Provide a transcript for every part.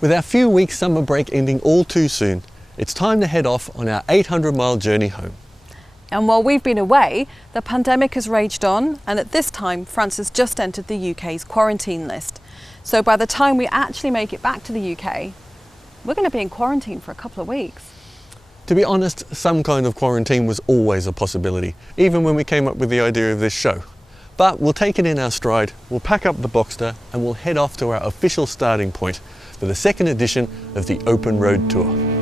With our few weeks summer break ending all too soon, it's time to head off on our 800-mile journey home. And while we've been away, the pandemic has raged on, and at this time, France has just entered the UK's quarantine list. So by the time we actually make it back to the UK, we're going to be in quarantine for a couple of weeks. To be honest, some kind of quarantine was always a possibility, even when we came up with the idea of this show. But we'll take it in our stride, we'll pack up the Boxster, and we'll head off to our official starting point for the second edition of the Open Road Tour.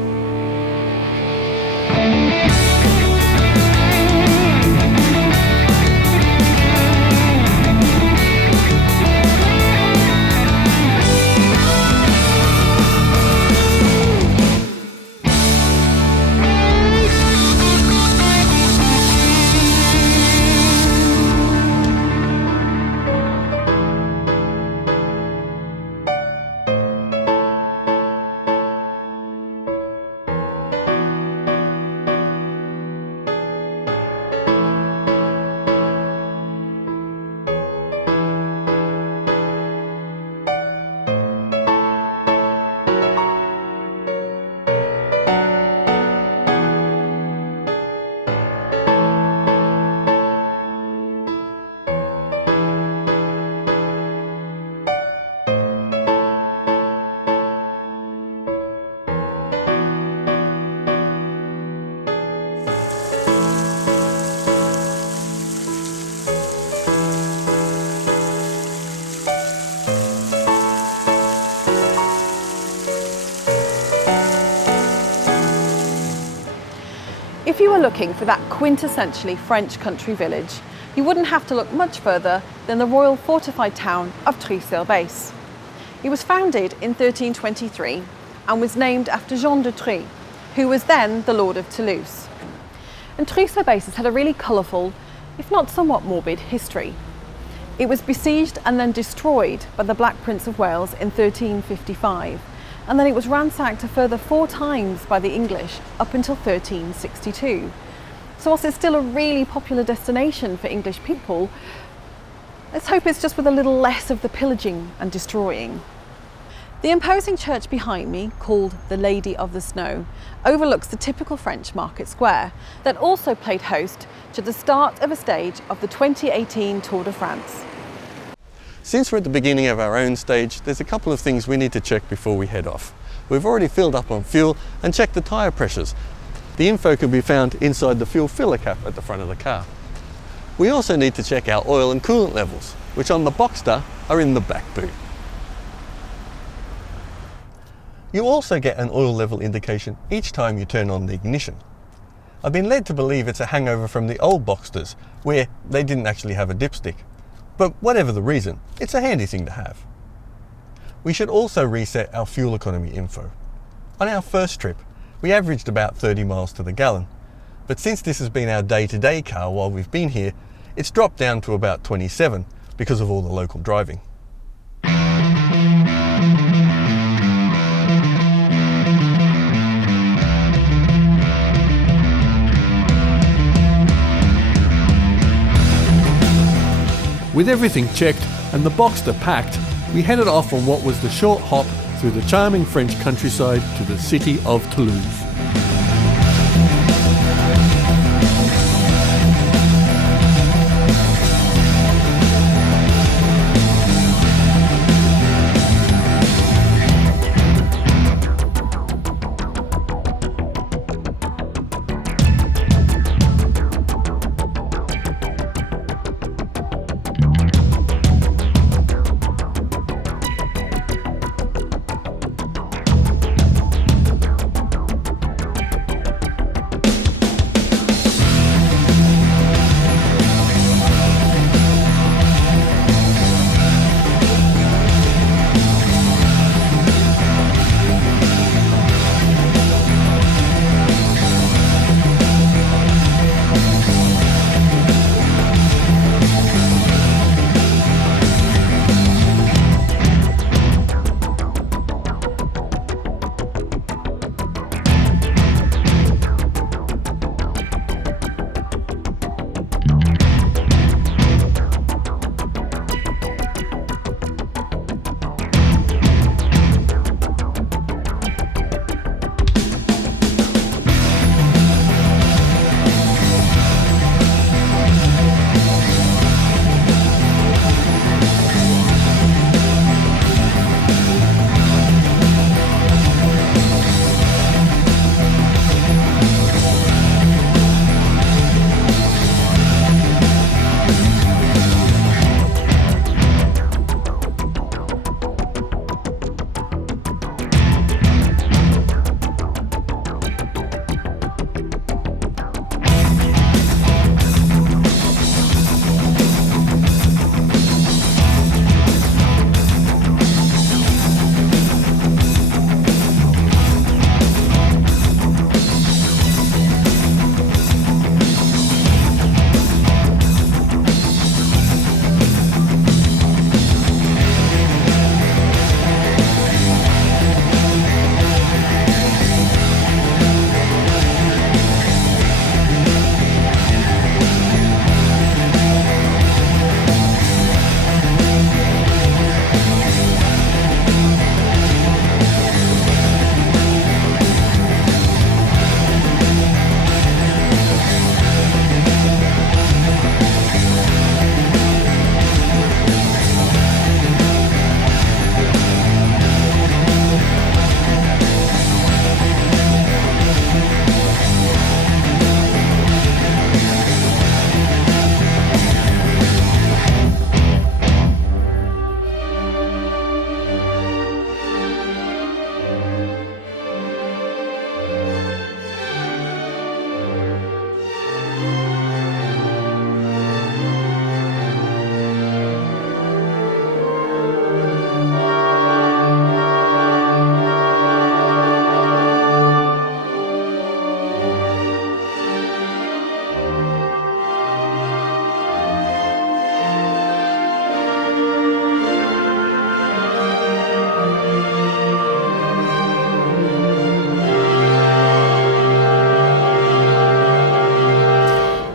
If you were looking for that quintessentially French country village, you wouldn't have to look much further than the royal fortified town of Trie-sur-Baïse. It was founded in 1323 and was named after Jean de Trie, who was then the Lord of Toulouse. And Trie-sur-Baïse has had a really colourful, if not somewhat morbid, history. It was besieged and then destroyed by the Black Prince of Wales in 1355. And then it was ransacked a further 4 times by the English up until 1362. So whilst it's still a really popular destination for English people, let's hope it's just with a little less of the pillaging and destroying. The imposing church behind me, called the Lady of the Snow, overlooks the typical French market square that also played host to the start of a stage of the 2018 Tour de France. Since we're at the beginning of our own stage, there's a couple of things we need to check before we head off. We've already filled up on fuel and checked the tyre pressures. The info can be found inside the fuel filler cap at the front of the car. We also need to check our oil and coolant levels, which on the Boxster are in the back boot. You also get an oil level indication each time you turn on the ignition. I've been led to believe it's a hangover from the old Boxsters, where they didn't actually have a dipstick. But whatever the reason, it's a handy thing to have. We should also reset our fuel economy info. On our first trip, we averaged about 30 miles to the gallon, but since this has been our day-to-day car while we've been here, it's dropped down to about 27 because of all the local driving. With everything checked and the Boxster packed, we headed off on what was the short hop through the charming French countryside to the city of Toulouse.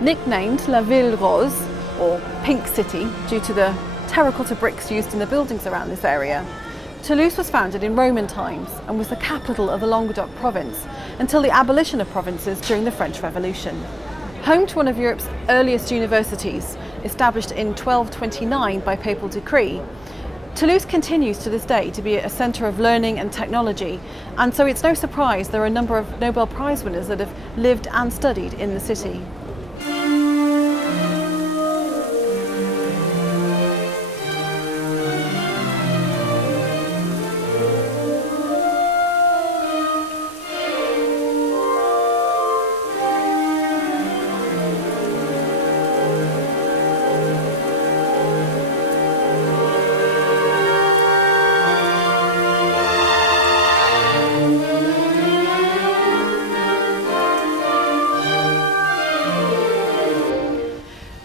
Nicknamed La Ville Rose, or Pink City, due to the terracotta bricks used in the buildings around this area, Toulouse was founded in Roman times and was the capital of the Languedoc province until the abolition of provinces during the French Revolution. Home to one of Europe's earliest universities, established in 1229 by papal decree, Toulouse continues to this day to be a centre of learning and technology, and so it's no surprise there are a number of Nobel Prize winners that have lived and studied in the city.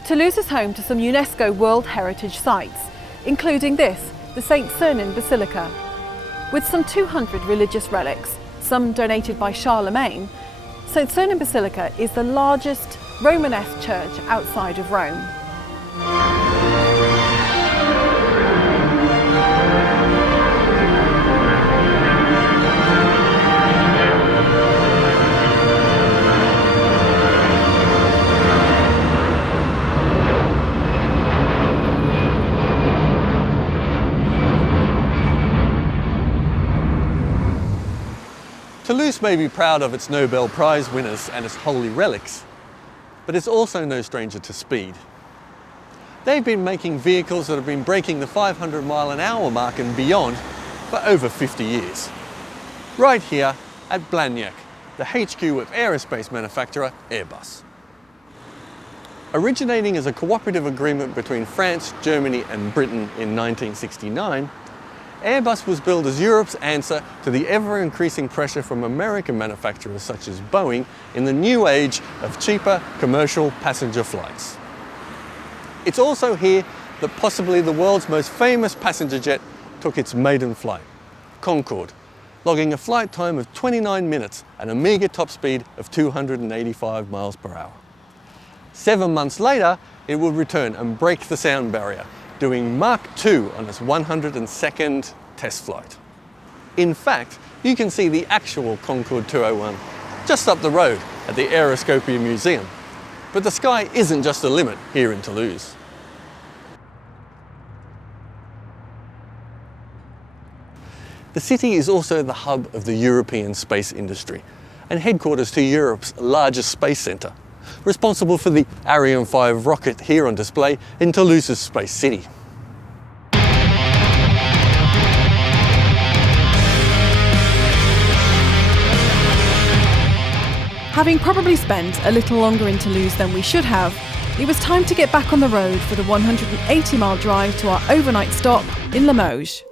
Toulouse is home to some UNESCO World Heritage Sites, including this, the St. Sernin Basilica. With some 200 religious relics, some donated by Charlemagne, St. Sernin Basilica is the largest Romanesque church outside of Rome. Toulouse may be proud of its Nobel Prize winners and its holy relics, but it's also no stranger to speed. They've been making vehicles that have been breaking the 500-mile-an-hour mark and beyond for over 50 years. Right here at Blagnac, the HQ of aerospace manufacturer Airbus. Originating as a cooperative agreement between France, Germany and Britain in 1969, Airbus was billed as Europe's answer to the ever-increasing pressure from American manufacturers such as Boeing in the new age of cheaper commercial passenger flights. It's also here that possibly the world's most famous passenger jet took its maiden flight, Concorde, logging a flight time of 29 minutes and a meagre top speed of 285 miles per hour. 7 months later, it would return and break the sound barrier, doing Mach 2 on its 102nd test flight. In fact, you can see the actual Concorde 201 just up the road at the Aeroscopia Museum. But the sky isn't just the limit here in Toulouse. The city is also the hub of the European space industry and headquarters to Europe's largest space centre, responsible for the Ariane 5 rocket here on display in Toulouse's Space City. Having probably spent a little longer in Toulouse than we should have, it was time to get back on the road for the 180-mile drive to our overnight stop in Limoges.